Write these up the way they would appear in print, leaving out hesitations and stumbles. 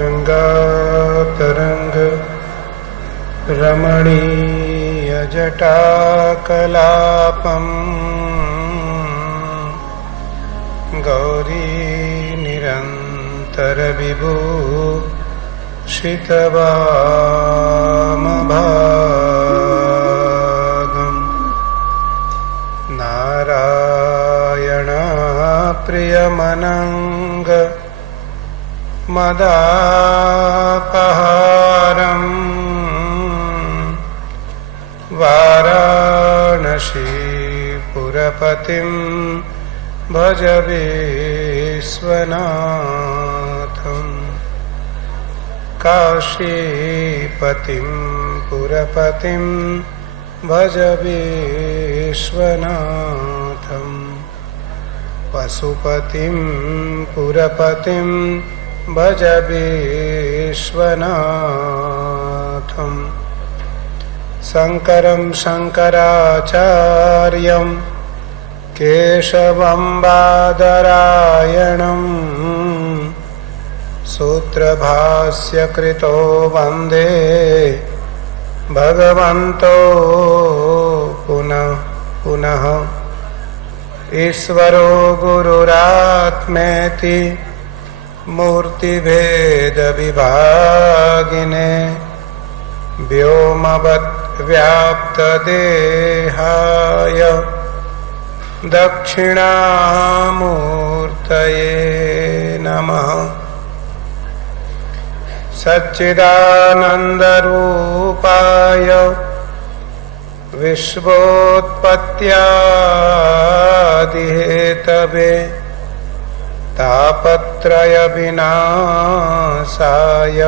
गंगातरंग रमणीयजटाकलापं गौरी निरन्तरविभूषितवामभागं नारायण प्रियमनंग मदापहारं वाराणसीपुरपतिं भज विश्वनाथं काशीपतिं पुरपतिं भज विश्वनाथं पशुपतिं पुरपतिं भज विश्वनाथं शंकरं शंकराचार्यं केशवं बादरायणं सूत्रभाष्यकृतो वन्दे भगवन्तो पुनः पुनः ईश्वरो गुरुरात्मेति मूर्तिभेदविभागिने व्योमवद्व्याप्तदेहाय दक्षिणामूर्तये नमः। सच्चिदानन्दरूपाय विश्वोत्पत्त्यादिहेतवे तापत्रयविनाशाय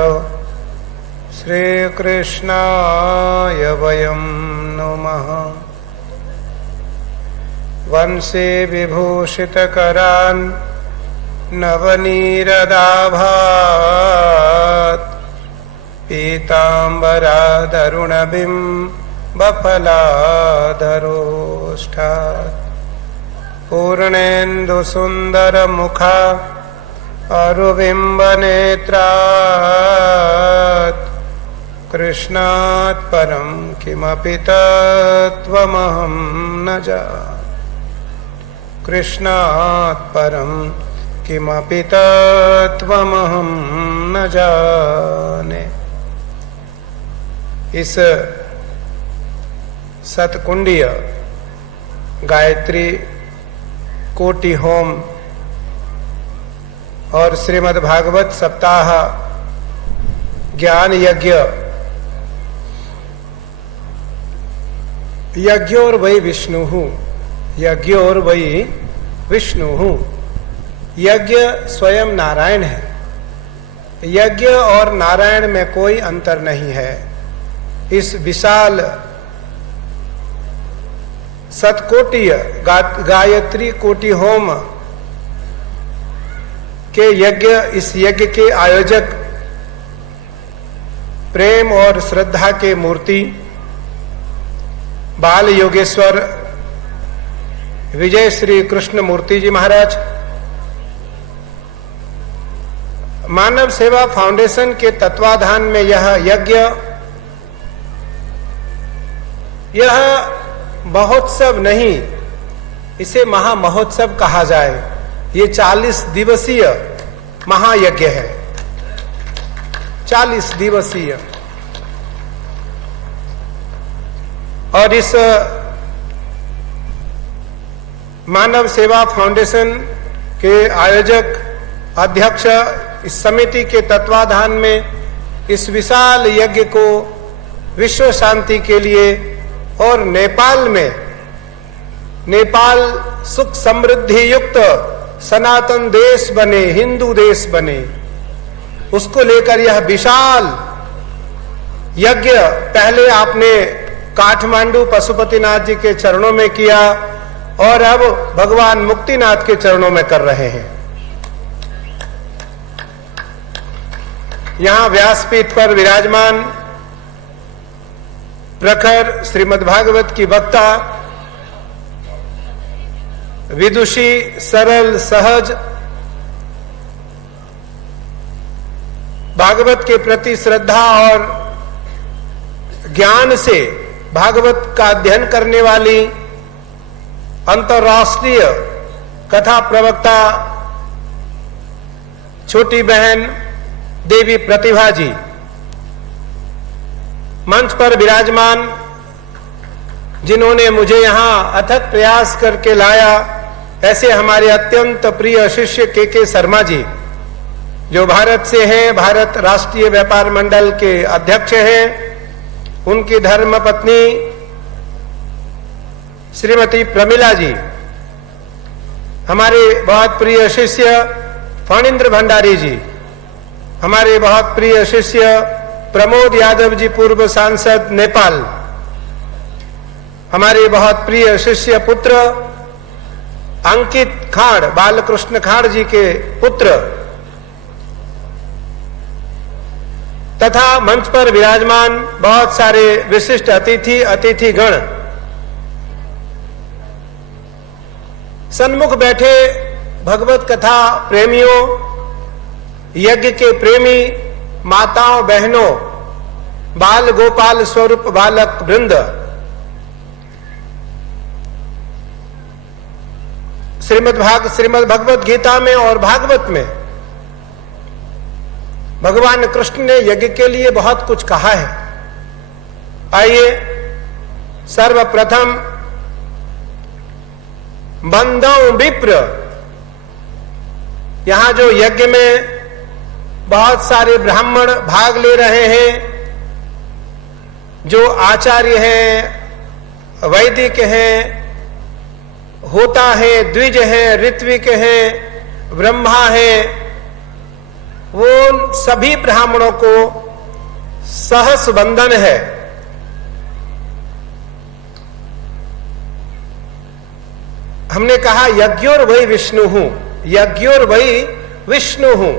श्रीकृष्णाय वयं नुमः। वंशे विभूषितकरान् नवनीरदाभात् पीताम्बरादरुणबिम्बफलाधरोष्ठात् पूर्णेन्दुसुन्दरमुखा अरुबिम्बनेत्रात् कृष्णात् परं किमपि तत्त्वमहं न जाने। कृष्णात् परं किमपि तत्त्वमहं न जाने। इस सतकुंडीय गायत्री कोटि होम और श्रीमद् भागवत सप्ताह ज्ञान यज्ञ यज्ञोर वै विष्णु यज्ञोर वै विष्णु। यज्ञ स्वयं नारायण है। यज्ञ और नारायण में कोई अंतर नहीं है। इस विशाल सतकोटीय गायत्री कोटि होम के यज्ञ, इस यज्ञ के आयोजक प्रेम और श्रद्धा के मूर्ति बाल योगेश्वर विजय श्री कृष्ण मूर्ति जी महाराज, मानव सेवा फाउंडेशन के तत्वाधान में यह यज्ञ, यह महोत्सव नहीं, इसे महामहोत्सव कहा जाए। ये 40 दिवसीय महायज्ञ है। 40 दिवसीय। और इस मानव सेवा फाउंडेशन के आयोजक अध्यक्ष, इस समिति के तत्वाधान में इस विशाल यज्ञ को विश्व शांति के लिए और नेपाल में, नेपाल सुख समृद्धि युक्त सनातन देश बने, हिंदू देश बने, उसको लेकर यह विशाल यज्ञ पहले आपने काठमांडू पशुपतिनाथ जी के चरणों में किया और अब भगवान मुक्तिनाथ के चरणों में कर रहे हैं। यहां व्यासपीठ पर विराजमान प्रखर श्रीमद्भागवत की वक्ता, विदुषी, सरल, सहज भागवत के प्रति श्रद्धा और ज्ञान से भागवत का अध्ययन करने वाली अंतर्राष्ट्रीय कथा प्रवक्ता छोटी बहन देवी प्रतिभा जी, मंच पर विराजमान जिन्होंने मुझे यहां अथक प्रयास करके लाया, ऐसे हमारे अत्यंत प्रिय शिष्य के शर्मा जी, जो भारत से हैं, भारत राष्ट्रीय व्यापार मंडल के अध्यक्ष हैं, उनकी धर्म पत्नी श्रीमती प्रमिला जी, हमारे बहुत प्रिय शिष्य फणींद्र भंडारी जी, हमारे बहुत प्रिय शिष्य प्रमोद यादव जी, पूर्व सांसद नेपाल, हमारे बहुत प्रिय शिष्य पुत्र अंकित खाड़, बालकृष्ण खाड़ जी के पुत्र, तथा मंच पर विराजमान बहुत सारे विशिष्ट अतिथिगण, सन्मुख बैठे भगवत कथा प्रेमियों, यज्ञ के प्रेमी माताओं बहनों, बाल गोपाल स्वरूप बालक वृंद, श्रीमद् भगवत गीता में और भागवत में भगवान कृष्ण ने यज्ञ के लिए बहुत कुछ कहा है। आइए सर्वप्रथम बंधौ विप्र, यहां जो यज्ञ में बहुत सारे ब्राह्मण भाग ले रहे हैं, जो आचार्य हैं, वैदिक हैं, होता है, द्विज है, ऋत्विक है, ब्रह्मा है, वो सभी ब्राह्मणों को सहस बंधन है। हमने कहा यज्ञोर वही विष्णु हूं, यज्ञोर वही विष्णु हूं।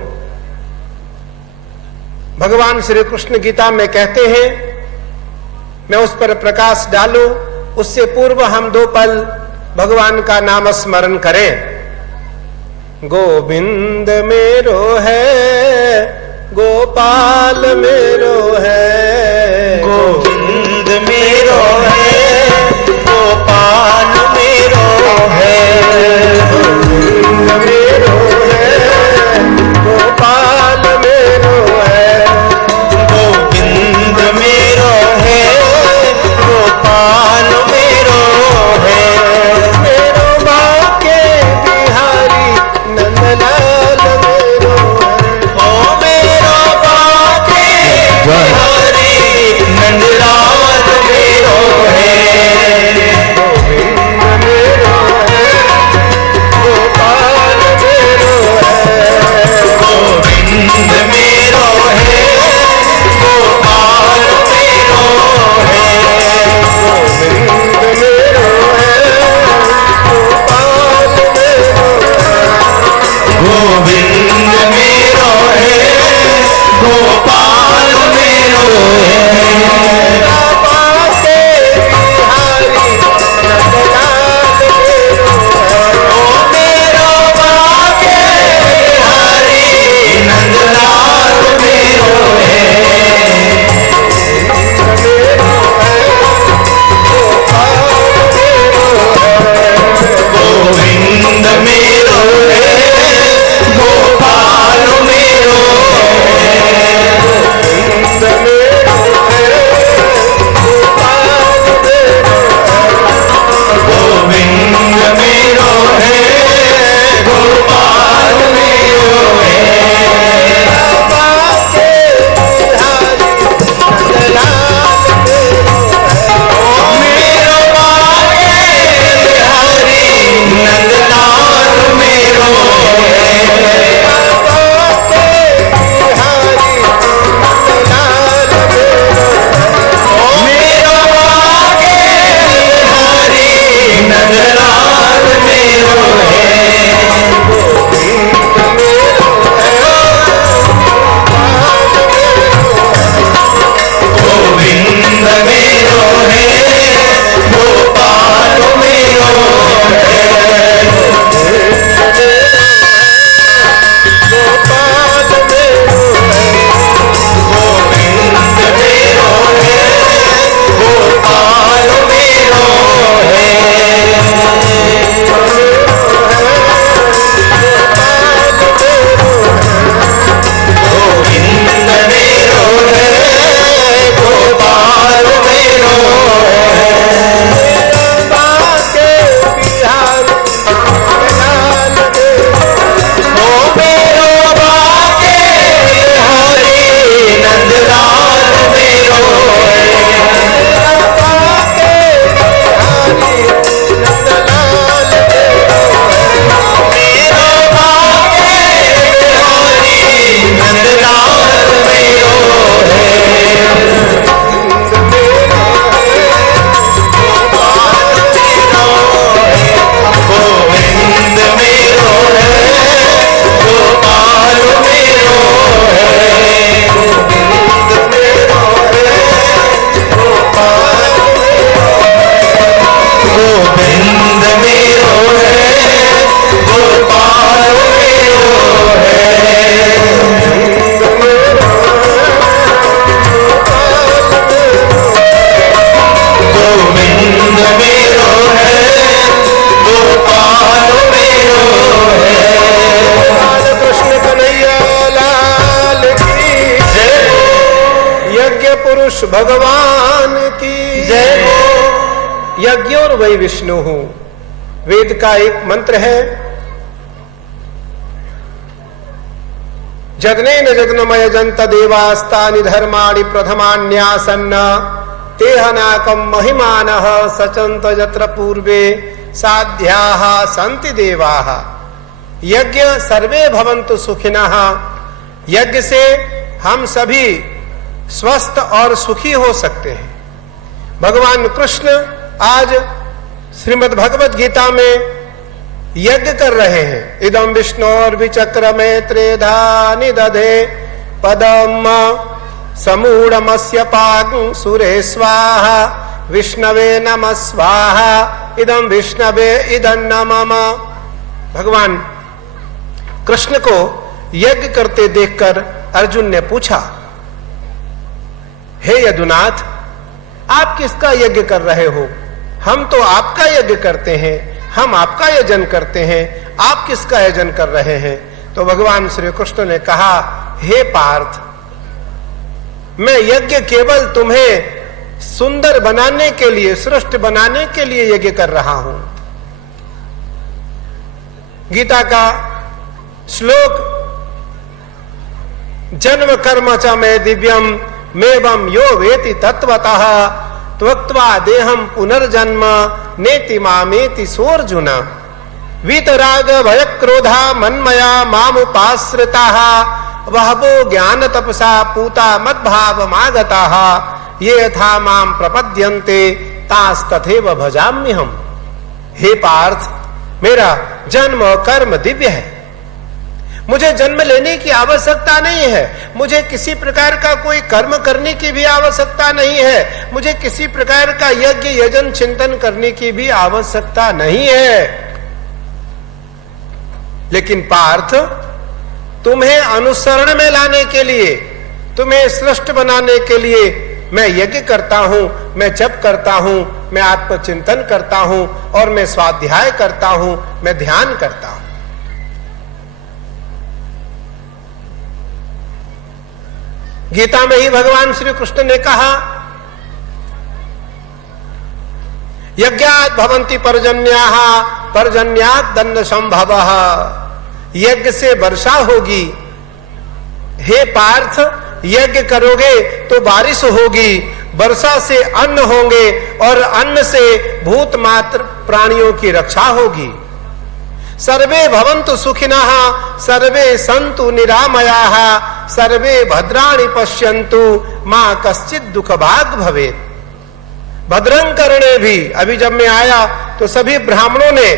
भगवान श्री कृष्ण गीता में कहते हैं, मैं उस पर प्रकाश डालूं उससे पूर्व हम 2 पल भगवान का नाम स्मरण करें। गोविंद मेरो है, गोपाल मेरो है, गोविंद मेरो है, गोपाल मेरो है, गोविंद मेरो है, गोपाल मेरो है, गोविंद मेरो है, गोपाल मेरो है, मेरो बाके बिहारी नंदलाल मेरो है, ओ मेरो बाके पुरुष भगवान की जय हो। यज्ञोर वै विष्णु। वेद का एक मंत्र है, जगनेन जगनमय जंत देवास्तानि धर्माणि प्रथमान्यासन्न तेहनाकम महिमानः सचंत यत्र पूर्वे साध्याः सन्ति देवाः। यज्ञ सर्वे भवन्तु सुखिनः। यज्ञ से हम सभी स्वस्थ और सुखी हो सकते हैं। भगवान कृष्ण आज श्रीमद् भगवत गीता में यज्ञ कर रहे हैं। इदम विष्णोर विचक्र में त्रेधा निदधे पदम समूढ़मस्य पाग सुरे स्वाहा विष्णवे नमः स्वाहा इदम विष्णवे इदं नमः। भगवान कृष्ण को यज्ञ करते देखकर अर्जुन ने पूछा, हे यदुनाथ, आप किसका यज्ञ कर रहे हो? हम तो आपका यज्ञ करते हैं, हम आपका यजन करते हैं, आप किसका यजन कर रहे हैं? तो भगवान श्री कृष्ण ने कहा, हे पार्थ, मैं यज्ञ केवल तुम्हें सुंदर बनाने के लिए, श्रेष्ठ बनाने के लिए यज्ञ कर रहा हूं। गीता का श्लोक, जन्म कर्म च मे दिव्यम मेवं यो वेति तत्वतः त्वक्त्वा देहम पुनर्जन्म नेति मामेति सोऽर्जुन। वीतराग भय क्रोधा मन्मया मामुपाश्रिताः बहवो ज्ञान तपसा पूता मद्भाव मागताः ये यथा माम प्रपद्यन्ते तास्तथैव भजाम्यहम्। हे पार्थ, मेरा जन्म और कर्म दिव्य है। मुझे जन्म लेने की आवश्यकता नहीं है, मुझे किसी प्रकार का कोई कर्म करने की भी आवश्यकता नहीं है, मुझे किसी प्रकार का यज्ञ यजन चिंतन करने की भी आवश्यकता नहीं है। लेकिन पार्थ, तुम्हें अनुसरण में लाने के लिए, तुम्हें श्रेष्ठ बनाने के लिए मैं यज्ञ करता हूं, मैं जप करता हूं, मैं आत्मचिंतन करता हूं और मैं स्वाध्याय करता हूं, मैं ध्यान करता हूं। गीता में ही भगवान श्री कृष्ण ने कहा, यज्ञात् भवन्ति पर्जन्याः पर्जन्यात् दन्न संभवः। यज्ञ से वर्षा होगी। हे पार्थ, यज्ञ करोगे तो बारिश होगी, वर्षा से अन्न होंगे और अन्न से भूत मात्र प्राणियों की रक्षा होगी। सर्वे भवन्तु सुखिनः सर्वे सन्तु निरामयाः सर्वे भद्राणि पश्यन्तु मां कश्चित् दुख भाग भवेत्। भद्रं करणे भी, अभी जब मैं आया तो सभी ब्राह्मणों ने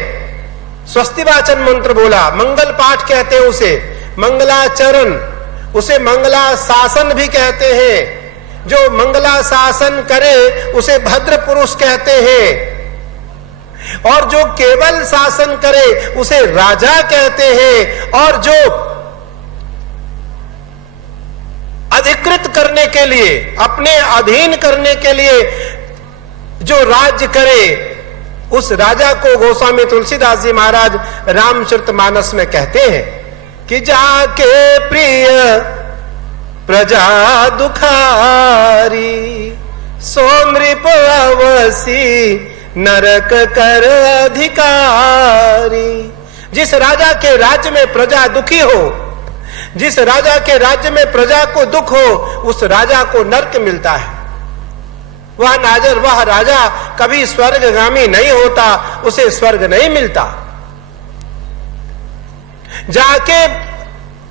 स्वस्तिवाचन मंत्र बोला। मंगल पाठ कहते हैं उसे, मंगलाचरण, उसे मंगला शासन भी कहते हैं। जो मंगला शासन करे उसे भद्र पुरुष कहते हैं, और जो केवल शासन करे उसे राजा कहते हैं, और जो अधिकृत करने के लिए, अपने अधीन करने के लिए जो राज्य करे, उस राजा को गोस्वामी तुलसीदास जी महाराज रामचरितमानस में कहते हैं कि जाके प्रिय प्रजा दुखारी सो नृप अवसी नरक कर अधिकारी। जिस राजा के राज्य में प्रजा दुखी हो, जिस राजा के राज्य में प्रजा को दुख हो, उस राजा को नरक मिलता है। वह नाजर, वह राजा कभी स्वर्गगामी नहीं होता, उसे स्वर्ग नहीं मिलता। जाके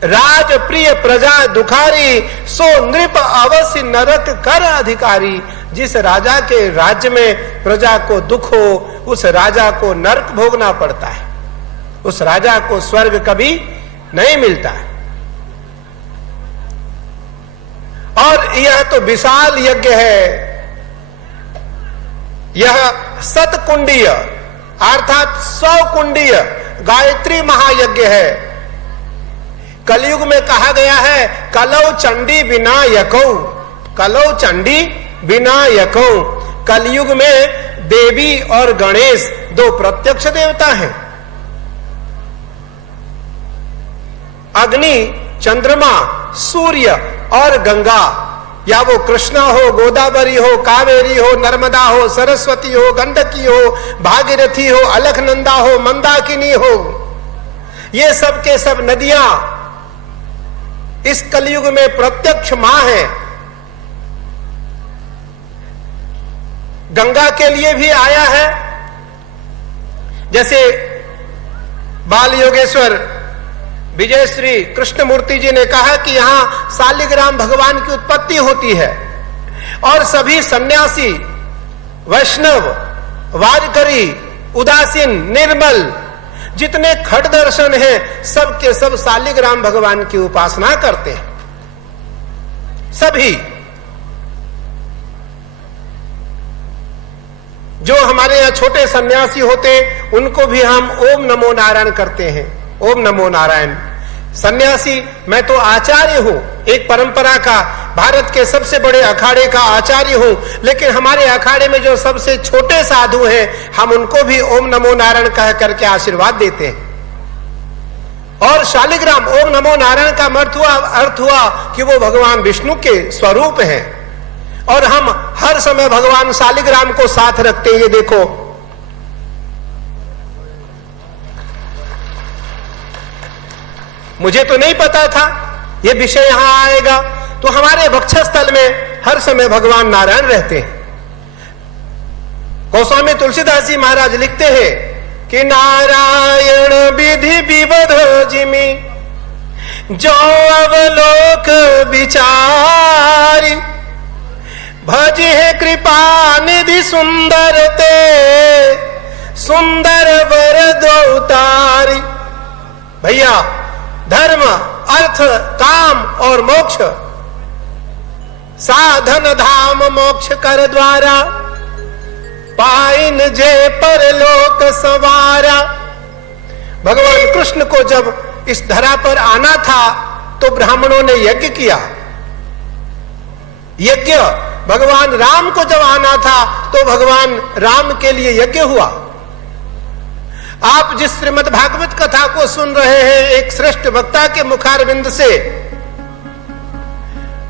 राज प्रिय प्रजा दुखारी सो नृप अवश्य नरक कर अधिकारी। जिस राजा के राज्य में प्रजा को दुख हो, उस राजा को नरक भोगना पड़ता है, उस राजा को स्वर्ग कभी नहीं मिलता है। और यह तो विशाल यज्ञ है, यह सतकुंडीय अर्थात 100 कुंडीय गायत्री महायज्ञ है। कलयुग में कहा गया है कलौ चंडी विनायकौ, कलौ चंडी विनायकौ। कलयुग में देवी और गणेश दो प्रत्यक्ष देवता हैं। अग्नि, चंद्रमा, सूर्य और गंगा, या वो कृष्णा हो, गोदावरी हो, कावेरी हो, नर्मदा हो, सरस्वती हो, गंडकी हो, भागीरथी हो, अलकनंदा हो, मंदाकिनी हो, ये सब के सब नदियां इस कलयुग में प्रत्यक्ष मां है। गंगा के लिए भी आया है, जैसे बाल योगेश्वर विजय श्री कृष्णमूर्ति जी ने कहा कि यहां शालिग्राम भगवान की उत्पत्ति होती है और सभी सन्यासी, वैष्णव, वारकरी, उदासीन, निर्मल जितने खट दर्शन हैं सब के सब शालिग्राम भगवान की उपासना करते हैं। सभी जो हमारे यहां छोटे सन्यासी होते उनको भी हम ओम नमो नारायण करते हैं। ओम नमो नारायण। सन्यासी, मैं तो आचार्य हूं, एक परंपरा का, भारत के सबसे बड़े अखाड़े का आचार्य हूं, लेकिन हमारे अखाड़े में जो सबसे छोटे साधु हैं हम उनको भी ओम नमो नारायण कह करके आशीर्वाद देते हैं। और शालिग्राम ओम नमो नारायण का अर्थ हुआ कि वो भगवान विष्णु के स्वरूप हैं और हम हर समय भगवान शालिग्राम को साथ रखते हैं। ये देखो, मुझे तो नहीं पता था ये विषय यहां आएगा, तो हमारे वक्षस्थल में हर समय भगवान नारायण रहते हैं। गोस्वामी तुलसीदास जी महाराज लिखते हैं कि नारायण विधि विबध जिमि जो अवलोक विचारी, भजे है कृपा निधि सुंदर ते सुंदर वर दो तारी। भैया, धर्म, अर्थ, काम और मोक्ष, साधन धाम मोक्ष कर द्वारा, पाइन जे परलोक सवारा। भगवान कृष्ण को जब इस धरा पर आना था तो ब्राह्मणों ने यज्ञ किया। यज्ञ, भगवान राम को जब आना था तो भगवान राम के लिए यज्ञ हुआ। आप जिस श्रीमद् भागवत कथा को सुन रहे हैं एक श्रेष्ठ वक्ता के मुखारविंद से,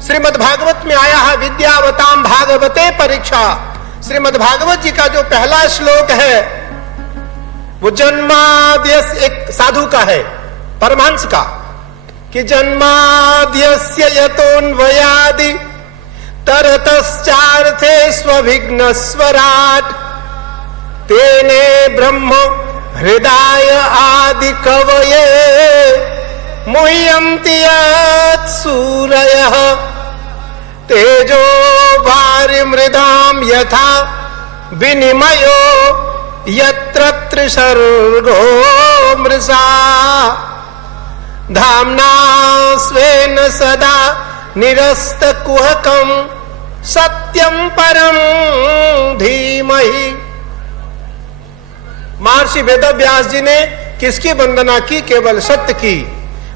श्रीमद् भागवत में आया है विद्यावताम भागवते परीक्षा। श्रीमद् भागवत जी का जो पहला श्लोक है वो जन्माद्यस्य, एक साधु का है, परमहंस का, कि जन्माद्यस्य यतोन्वयादि तरतश्चार्थे स्वविघ्न स्वराट तेने ब्रह्म हृदय आदि कवये मुह्यन्ति यत् सूरयः तेजो वारिमृदां यथा विनिमयो यत्र त्रिसर्गो मृषा धाम्ना स्वेन सदा निरस्तकुहकं सत्यं परं धीमहि। महर्षि वेदव्यास जी ने किसकी वंदना की? केवल सत्य की।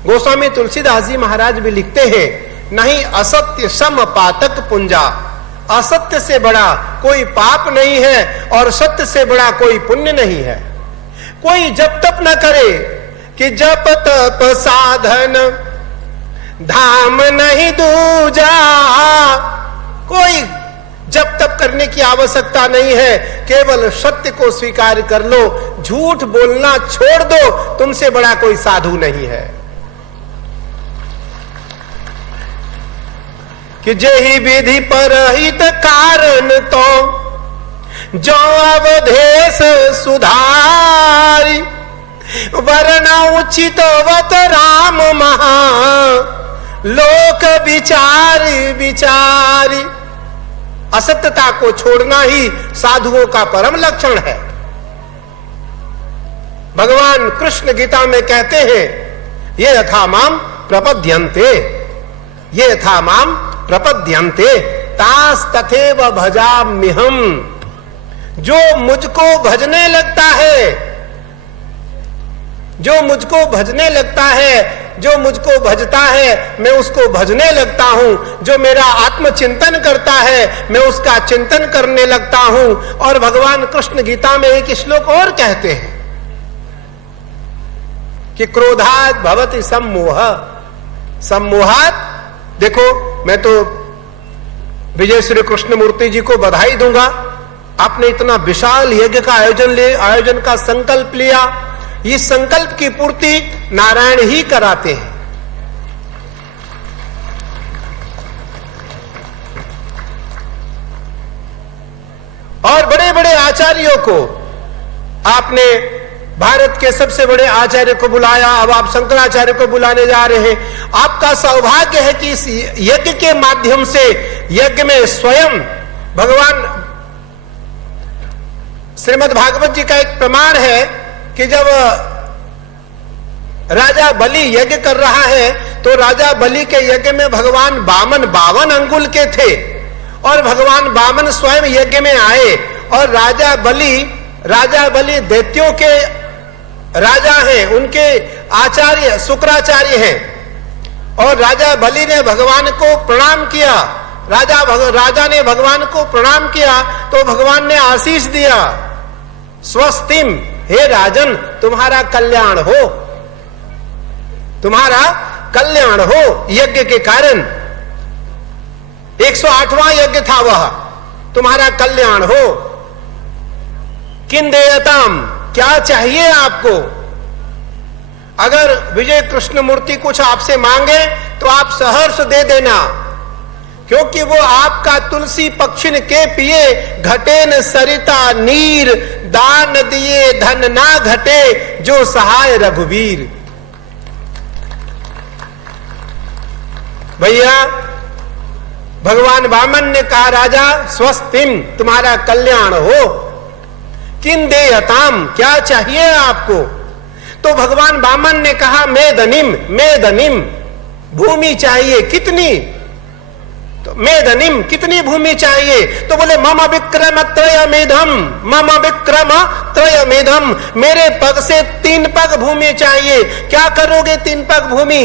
गोस्वामी तुलसीदास जी महाराज भी लिखते हैं, नहीं असत्य सम पातक पुंजा। असत्य से बड़ा कोई पाप नहीं है और सत्य से बड़ा कोई पुण्य नहीं है। कोई जप तप न करे कि जप तप साधन धाम नहीं दूजा। कोई जप तप करने की आवश्यकता नहीं है, केवल सत्य को स्वीकार कर लो, झूठ बोलना छोड़ दो, तुमसे बड़ा कोई साधु नहीं है। कि जेहि विधि परहित कारण तो जो अवधेश सुधारी वर्ण उचित वत राम महा लोक विचारी विचारी। असत्यता को छोड़ना ही साधुओं का परम लक्षण है। भगवान कृष्ण गीता में कहते हैं, ये यथा माम प्रपद्यन्ते, ये यथा माम प्रपद्यन्ते तास तथैव भजाम्यहम्। जो मुझको भजने लगता है, जो मुझको भजने लगता है, जो मुझको भजता है मैं उसको भजने लगता हूं। जो मेरा आत्मचिंतन करता है मैं उसका चिंतन करने लगता हूं। और भगवान कृष्ण गीता में एक श्लोक और कहते हैं कि क्रोधात् भवति सम्मोह। सम्मोहात्, देखो मैं तो विजय श्री कृष्णमूर्ति जी को बधाई दूंगा। आपने इतना विशाल यज्ञ का आयोजन का संकल्प लिया। इस संकल्प की पूर्ति नारायण ही कराते हैं। और बड़े बड़े आचार्यों को आपने, भारत के सबसे बड़े आचार्य को बुलाया, अब आप शंकराचार्य को बुलाने जा रहे हैं। आपका सौभाग्य है कि इस यज्ञ के माध्यम से, यज्ञ में स्वयं भगवान, श्रीमद् भागवत जी का एक प्रमाण है कि जब राजा बलि यज्ञ कर रहा है तो राजा बलि के यज्ञ में भगवान वामन 52 अंगुल के थे और भगवान वामन स्वयं यज्ञ में आए। और राजा बलि दैत्यों के राजा हैं, उनके आचार्य शुक्राचार्य हैं। और राजा बलि ने भगवान को प्रणाम किया। राजा ने भगवान को प्रणाम किया तो भगवान ने आशीष दिया, स्वस्तिम, हे राजन, तुम्हारा कल्याण हो, तुम्हारा कल्याण हो यज्ञ के कारण। 108वां यज्ञ था वह, तुम्हारा कल्याण हो। किन देयताम, क्या चाहिए आपको? अगर विजय कृष्णमूर्ति कुछ आपसे मांगे तो आप सहर्ष दे देना, क्योंकि वो आपका तुलसी पक्षिन के पिए, घटे न सरिता नीर, दान दिए धन ना घटे, जो सहाय रघुवीर। भैया, भगवान वामन ने कहा, राजा स्वस्तिम, तुम्हारा कल्याण हो। किन देयताम, क्या चाहिए आपको? तो भगवान वामन ने कहा, मेदनिम, भूमि चाहिए। कितनी? तो मेदनिम, कितनी भूमि चाहिए? तो बोले मम विक्रम त्रयमेधम, मम विक्रम त्रयमेधम, मेरे पग से 3 पग भूमि चाहिए। क्या करोगे 3 पग भूमि?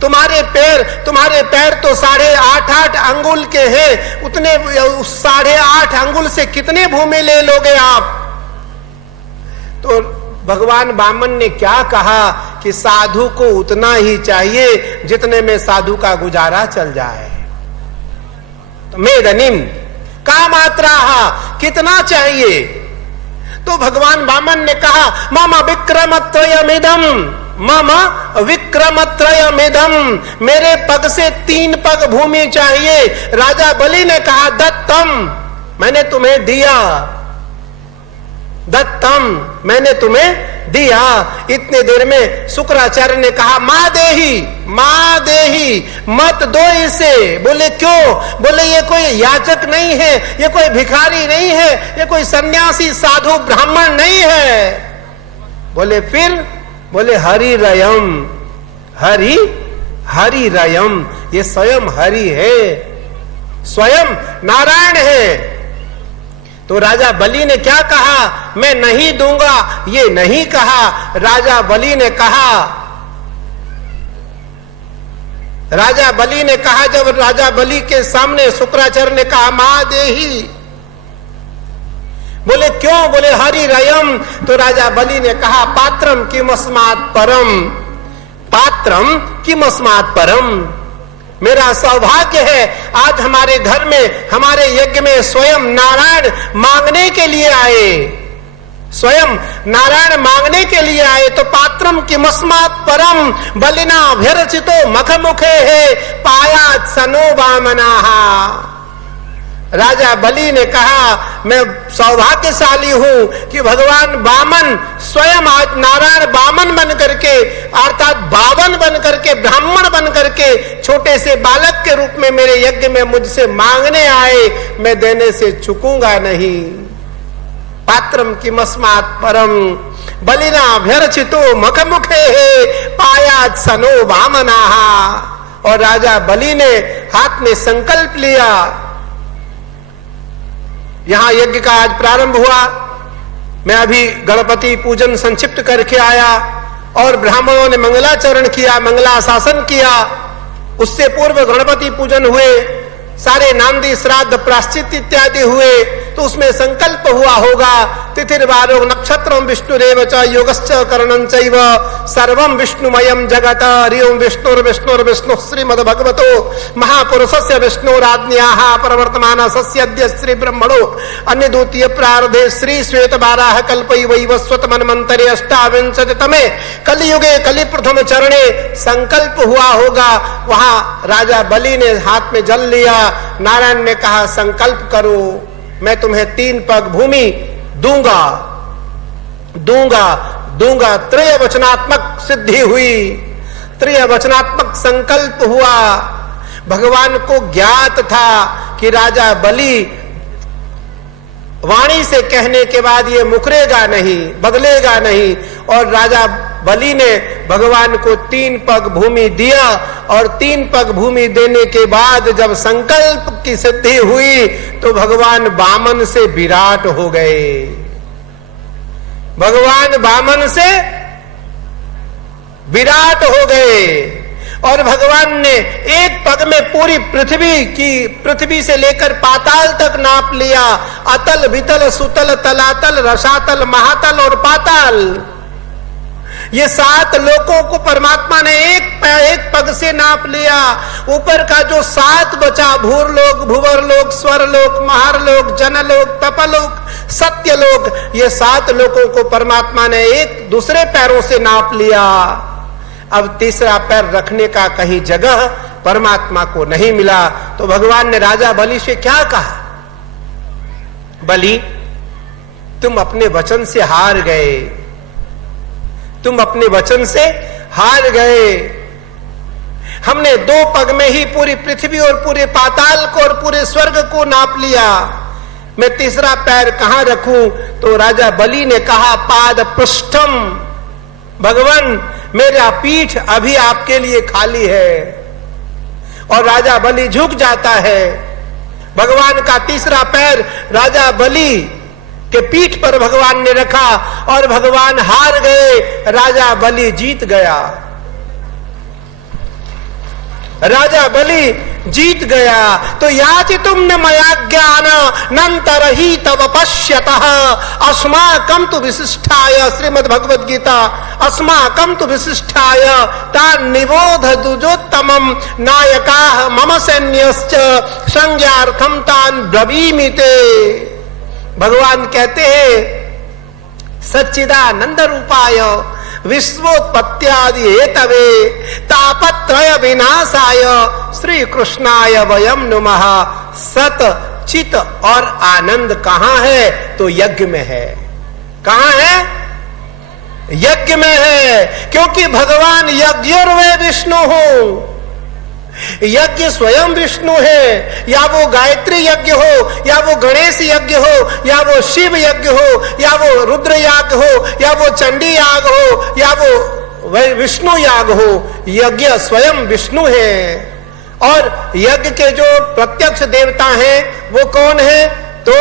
तुम्हारे पैर तो 8.5 अंगुल के हैं, उतने 8.5 अंगुल से कितने भूमि ले लोगे आप? तो भगवान वामन ने क्या कहा कि साधु को उतना ही चाहिए जितने में साधु का गुजारा चल जाए। तो मेदनिम का मात्रा, कितना चाहिए? तो भगवान वामन ने कहा, मम विक्रम त्रयमिदम, मम विक्रम त्रयमिदम, मेरे पग से 3 पग भूमि चाहिए। राजा बलि ने कहा, दत्तम, मैंने तुम्हें दिया, दत्तम, मैंने तुम्हें दिया। इतने देर में शुक्राचार्य ने कहा, मां देही, मत दो इसे। बोले क्यों? बोले ये कोई याचक नहीं है, ये कोई भिखारी नहीं है, ये कोई सन्यासी साधु ब्राह्मण नहीं है। बोले फिर? बोले हरि रयम, ये स्वयं हरि है, स्वयं नारायण है। तो राजा बलि ने क्या कहा? मैं नहीं दूंगा, ये नहीं कहा। राजा बलि ने कहा, जब राजा बलि के सामने शुक्राचार्य ने कहा, मां देही। बोले क्यों? बोले हरि रयम। तो राजा बलि ने कहा, पात्रम किमस्मात् परम, पात्रम किमस्मात् परम। मेरा सौभाग्य है आज हमारे घर में, हमारे यज्ञ में स्वयं नारायण मांगने के लिए आए, स्वयं नारायण मांगने के लिए आए। तो पात्रम किमस्मात् परम, बलिना अभ्यर्चितो मखमुखे है, पायात् सनो वामनाः। राजा बलि ने कहा, मैं सौभाग्यशाली हूं कि भगवान वामन स्वयं आज नारायण वामन बन करके, अर्थात 52 बन करके, ब्राह्मण बन करके, छोटे से बालक के रूप में मेरे यज्ञ में मुझसे मांगने आए। मैं देने से चूकूंगा नहीं। पात्रम किमस्मात् परम, बलिना अभ्यर्चितो मखमुखे है, पायात् सनो वामनाः। और राजा बलि ने हाथ में संकल्प लिया। यहां यज्ञ का आज प्रारंभ हुआ। मैं अभी गणपति पूजन संक्षिप्त करके आया और ब्राह्मणों ने मंगलाचरण किया, मंगलाशासन किया। उससे पूर्व गणपति पूजन हुए, सारे नांदी श्राद्ध प्राश्चित इत्यादि हुए। तो उसमें संकल्प हुआ होगा तिथिर्वारो नक्षत्रम विष्णुरेव च योगश्च करणं चैव सर्वं विष्णुमयं जगत् हरि ओं विष्णुर्विष्णुर्विष्णु श्रीमद्भगवतो महापुरुषस्य विष्णुराज्ञ्याः प्रवर्तमानस्य अद्य श्री ब्रह्मणो अन्य द्वितीय प्रारब्धे श्री श्वेत बाराह कल्पैवैवस्वत मन्वन्तरे अष्टाविंशतितमे कलियुगे कलि प्रथम चरणे संकल्प हुआ होगा। वहां राजा बलि ने हाथ में जल लिया। नारायण ने कहा संकल्प करो, मैं तुम्हें 3 पग भूमि दूंगा दूंगा दूंगा। त्रय वचनात्मक सिद्धि हुई, त्रय वचनात्मक संकल्प हुआ। भगवान को ज्ञात था कि राजा बलि वाणी से कहने के बाद ये मुकरेगा नहीं, बदलेगा नहीं। और राजा बलि ने भगवान को 3 पग भूमि दिया और 3 पग भूमि देने के बाद जब संकल्प की सिद्धि हुई तो भगवान वामन से विराट हो गए। भगवान वामन से विराट हो गए और भगवान ने 1 पग में पूरी पृथ्वी से लेकर पाताल तक नाप लिया। अतल वितल सुतल तलातल रसातल महातल और पाताल, ये 7 लोकों को परमात्मा ने एक पग से नाप लिया। ऊपर का जो 7 बचा, भूरलोक भुवरलोक स्वरलोक महारलोक जनलोक तपलोक सत्यलोक, ये 7 लोकों को परमात्मा ने एक दूसरे पैरों से नाप लिया। अब तीसरा पैर रखने का कहीं जगह परमात्मा को नहीं मिला। तो भगवान ने राजा बलि से क्या कहा, बलि तुम अपने वचन से हार गए, तुम अपने वचन से हार गए। हमने 2 पग में ही पूरी पृथ्वी और पूरे पाताल को और पूरे स्वर्ग को नाप लिया, मैं तीसरा पैर कहां रखूं। तो राजा बलि ने कहा पाद पृष्ठम, भगवान मेरा पीठ अभी आपके लिए खाली है। और राजा बलि झुक जाता है। भगवान का तीसरा पैर राजा बलि के पीठ पर भगवान ने रखा और भगवान हार गए, राजा बलि जीत गया। राजा बलि जीत गया। तो याति तुमने मया ज्ञान नंतर ही तब पश्यतः अस्माकं तु विशिष्टाय, श्रीमद् भगवद गीता, अस्माकं तु विशिष्टाय तान् निबोध दुजोत्तमं नायकाः मम सैन्यश्च संज्ञार्थं तान् ब्रवीमि ते। भगवान कहते हैं सच्चिदानंद रूपाय विश्वोत्पत्त्यादि हेतवे तापत्रय विनाशाय श्री कृष्णाय वयम नमः। सत चित और आनंद कहां है? तो यज्ञ में है। कहां है? यज्ञ में है। क्योंकि भगवान यज्ञोर्वे विष्णु हो, यज्ञ स्वयं विष्णु है। या वो गायत्री यज्ञ हो, या वो गणेश यज्ञ हो, या वो शिव यज्ञ हो, या वो रुद्र याग हो, या वो चंडी याग हो, या वो विष्णु याग हो, यज्ञ स्वयं विष्णु है। और यज्ञ के जो प्रत्यक्ष देवता हैं वो कौन है? तो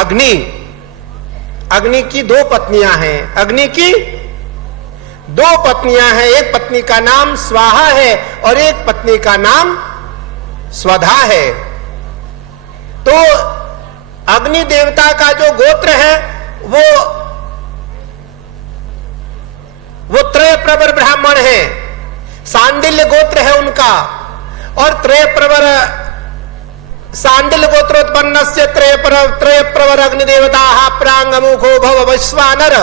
अग्नि। अग्नि की 2 पत्नियां हैं। अग्नि की 2 पत्नियां हैं। एक पत्नी का नाम स्वाहा है और एक पत्नी का नाम स्वधा है। तो अग्नि देवता का जो गोत्र है वो त्रय प्रवर ब्राह्मण है, सांडिल्य गोत्र है उनका। और त्रय प्रवर सांडिल्य गोत्रोत्पन्नस्य त्रय प्रवर अग्निदेवता प्रांगमुखो भव वैश्वानर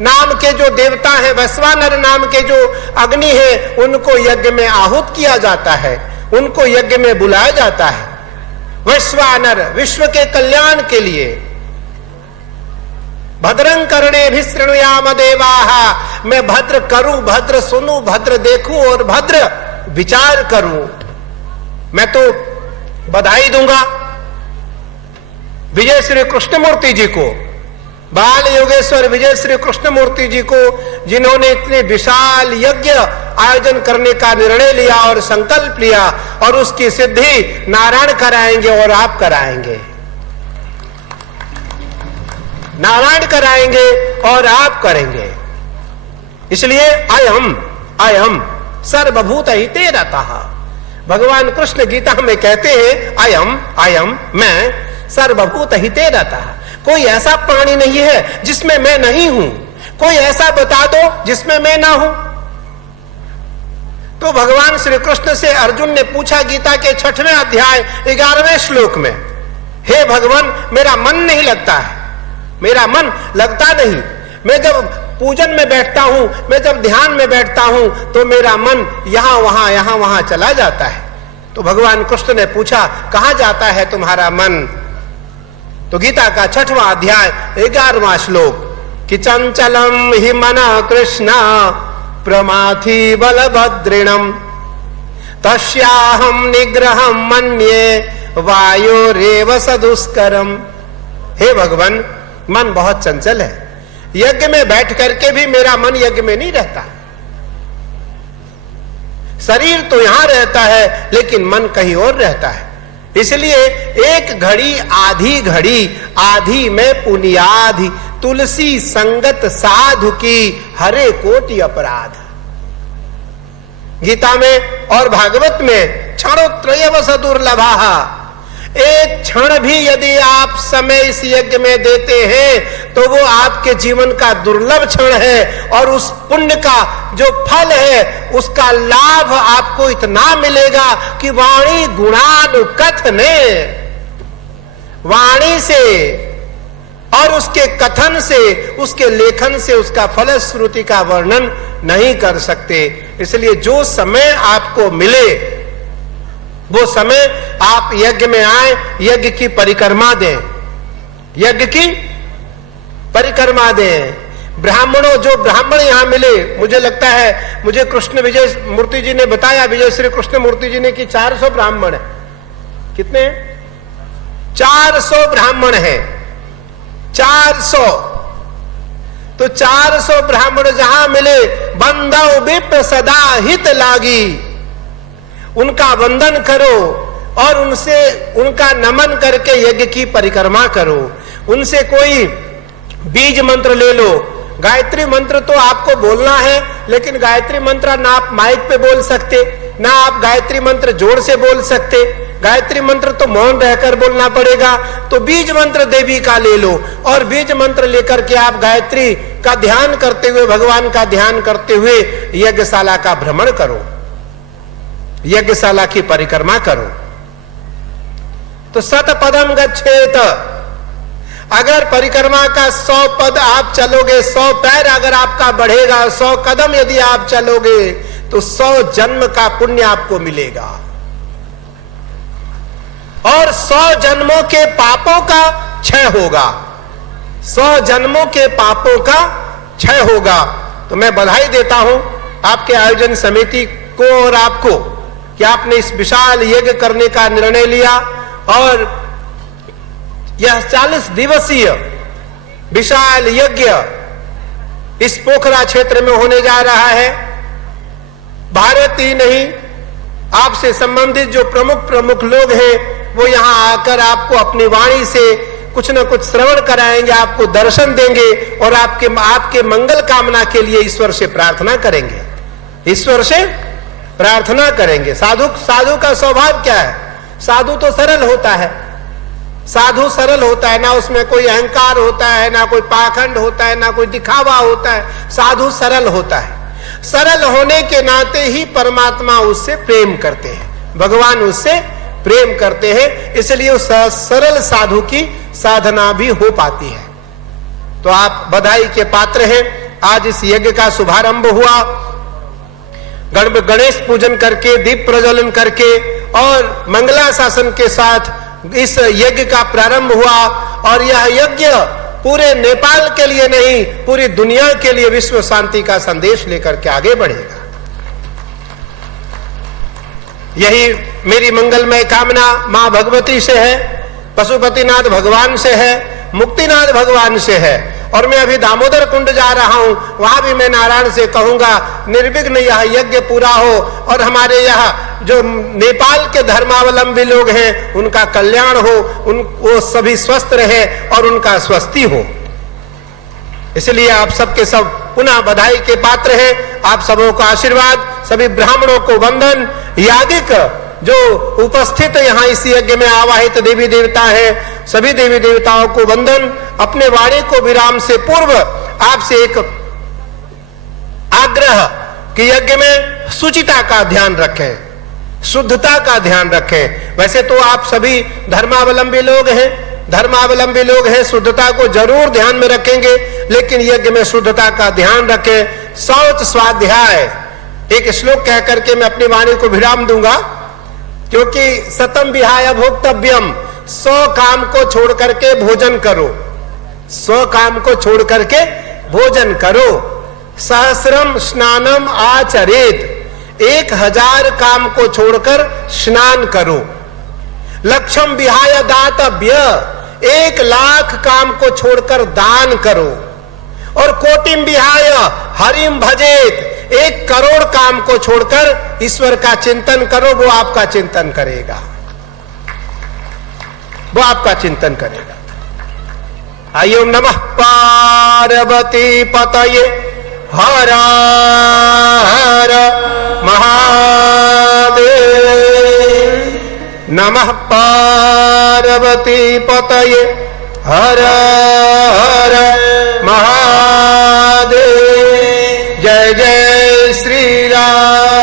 नाम के जो देवता हैं, वैश्वानर नाम के जो अग्नि है, उनको यज्ञ में आहूत किया जाता है, उनको यज्ञ में बुलाया जाता है। वैश्वानर विश्व के कल्याण के लिए। भद्रं कर्णे भी शृणुयाम देवाः, मैं भद्र करूं, भद्र सुनूं, भद्र देखूं और भद्र विचार करूं। मैं तो बधाई दूंगा विजय श्री कृष्णमूर्ति जी को, बाल योगेश्वर विजय श्री कृष्णमूर्ति जी को, जिन्होंने इतने विशाल यज्ञ आयोजन करने का निर्णय लिया और संकल्प लिया, और उसकी सिद्धि नारायण कराएंगे और आप कराएंगे। नारायण कराएंगे और आप करेंगे। इसलिए अयम सर्वभूत हिते रतः। भगवान कृष्ण गीता में कहते हैं अयम मैं सर्वभूत हिते रतः। कोई ऐसा प्राणी नहीं है जिसमें मैं नहीं हूं, कोई ऐसा बता दो जिसमें मैं ना हूं। तो भगवान श्री कृष्ण से अर्जुन ने पूछा गीता के 6वें अध्याय 11वें श्लोक में, हे भगवान मेरा मन नहीं लगता है, मेरा मन लगता नहीं, मैं जब पूजन में बैठता हूं, मैं जब ध्यान में बैठता हूं तो मेरा मन यहां वहां चला जाता है। तो भगवान कृष्ण ने पूछा कहां जाता है तुम्हारा मन? तो गीता का 6वां अध्याय 11वां श्लोक, कि चंचलम हि मन कृष्ण प्रमाथि बलभद्रिणम तस्याहम निग्रहम मन्ये वायोरेव सदुष्करम। हे भगवान मन बहुत चंचल है, यज्ञ में बैठ करके भी मेरा मन यज्ञ में नहीं रहता, शरीर तो यहां रहता है लेकिन मन कहीं और रहता है। इसलिए एक घड़ी आधी में पुनियाधि, तुलसी संगत साधु की हरे कोटि अपराध। गीता में और भागवत में क्षणोत्रयवस दुर्लभा, एक क्षण भी यदि आप समय इस यज्ञ में देते हैं तो वो आपके जीवन का दुर्लभ क्षण है, और उस पुण्य का जो फल है उसका लाभ आपको इतना मिलेगा कि वाणी गुणानुकथने, वाणी से और उसके कथन से, उसके लेखन से उसका फलश्रुति का वर्णन नहीं कर सकते। इसलिए जो समय आपको मिले वो समय आप यज्ञ में आए, यज्ञ की परिक्रमा दें, यज्ञ की परिक्रमा दें। ब्राह्मणों, जो ब्राह्मण यहां मिले, मुझे लगता है, मुझे कृष्ण विजय मूर्ति जी ने बताया, विजय श्री कृष्ण मूर्ति जी ने, कि 400 ब्राह्मण है। कितने? 400 ब्राह्मण है, 400। तो 400 ब्राह्मण जहां मिले, बंधव विप्र सदा हित लागी, उनका वंदन करो और उनसे उनका नमन करके यज्ञ की परिक्रमा करो। उनसे कोई बीज मंत्र ले लो। गायत्री मंत्र तो आपको बोलना है, लेकिन गायत्री मंत्र ना आप माइक पे बोल सकते, ना आप गायत्री मंत्र जोर से बोल सकते, गायत्री मंत्र तो मौन रहकर बोलना पड़ेगा। तो बीज मंत्र देवी का ले लो, और बीज मंत्र लेकर के आप गायत्री का ध्यान करते हुए, भगवान का ध्यान करते हुए यज्ञशाला का भ्रमण करो, यज्ञशाला की परिक्रमा करो। तो 100 पदम गच्छेत, अगर परिक्रमा का 100 पद आप चलोगे, 100 पैर अगर आपका बढ़ेगा, 100 कदम यदि आप चलोगे तो 100 जन्म का पुण्य आपको मिलेगा, और 100 जन्मों के पापों का क्षय होगा, 100 जन्मों के पापों का क्षय होगा। तो मैं बधाई देता हूं आपके आयोजन समिति को और आपको कि आपने इस विशाल यज्ञ करने का निर्णय लिया, और यह 40 दिवसीय विशाल यज्ञ इस पोखरा क्षेत्र में होने जा रहा है। भारत ही नहीं, आपसे संबंधित जो प्रमुख लोग हैं वो यहां आकर आपको अपनी वाणी से कुछ न कुछ श्रवण कराएंगे, आपको दर्शन देंगे, और आपके मंगल कामना के लिए ईश्वर से प्रार्थना करेंगे, ईश्वर से प्रार्थना करेंगे। साधु का स्वभाव क्या है? साधु तो सरल होता है, साधु सरल होता है, ना उसमें कोई अहंकार होता है, ना कोई पाखंड होता है, ना कोई दिखावा होता है। साधु सरल होता है। सरल होने के नाते ही परमात्मा उससे प्रेम करते हैं, भगवान उससे प्रेम करते हैं, इसलिए उस सरल साधु की साधना भी हो पाती है। तो आप बधाई के पात्र हैं। आज इस यज्ञ का शुभारंभ हुआ, गणेश पूजन करके, दीप प्रज्वलन करके और मंगला शासन के साथ इस यज्ञ का प्रारंभ हुआ, और यह यज्ञ पूरे नेपाल के लिए नहीं, पूरी दुनिया के लिए विश्व शांति का संदेश लेकर के आगे बढ़ेगा। यही मेरी मंगलमय कामना मां भगवती से है, पशुपतिनाथ भगवान से है, मुक्तिनाथ भगवान से है। और मैं अभी दामोदर कुंड जा रहा हूं, वहां भी मैं नारायण से कहूंगा निर्विघ्न यह यज्ञ पूरा हो, और हमारे यहाँ जो नेपाल के धर्मावलंबी लोग हैं उनका कल्याण हो, वो सभी स्वस्थ रहे और उनका स्वस्ति हो। इसलिए आप सबके सब पुनः बधाई के पात्र हैं। आप सबों का आशीर्वाद, सभी ब्राह्मणों को वंदन। यादिक जो उपस्थित यहाँ इस यज्ञ में आवाहित देवी देवता है, सभी देवी देवताओं को वंदन। अपने वाणी को विराम से पूर्व आपसे एक आग्रह कि यज्ञ में शुचिता का ध्यान रखें, शुद्धता का ध्यान रखें। वैसे तो आप सभी धर्मावलंबी लोग हैं, शुद्धता को जरूर ध्यान में रखेंगे, लेकिन यज्ञ में शुद्धता का ध्यान रखें। शौच स्वाध्याय एक श्लोक कह करके मैं अपनी वाणी को विराम दूंगा, क्योंकि सतम विहाय भोक्तव्यम, 100 काम को छोड़ करके भोजन करो, 100 काम को छोड़ करके भोजन करो। सहस्रम स्नानम आचरेत, 1000 काम को छोड़कर स्नान करो। लक्षम विहाय दातव्य, 1,00,000 काम को छोड़कर दान करो। और कोटिम विहाय हरिम भजेत, 1 करोड़ काम को छोड़कर ईश्वर का चिंतन करो, वो आपका चिंतन करेगा, वो आपका चिंतन करेगा। आइए, ओम नमः पार्वती पतये हर हर महादेव। नमः पार्वती पतये हर हर महादेव। जय जय श्री राम।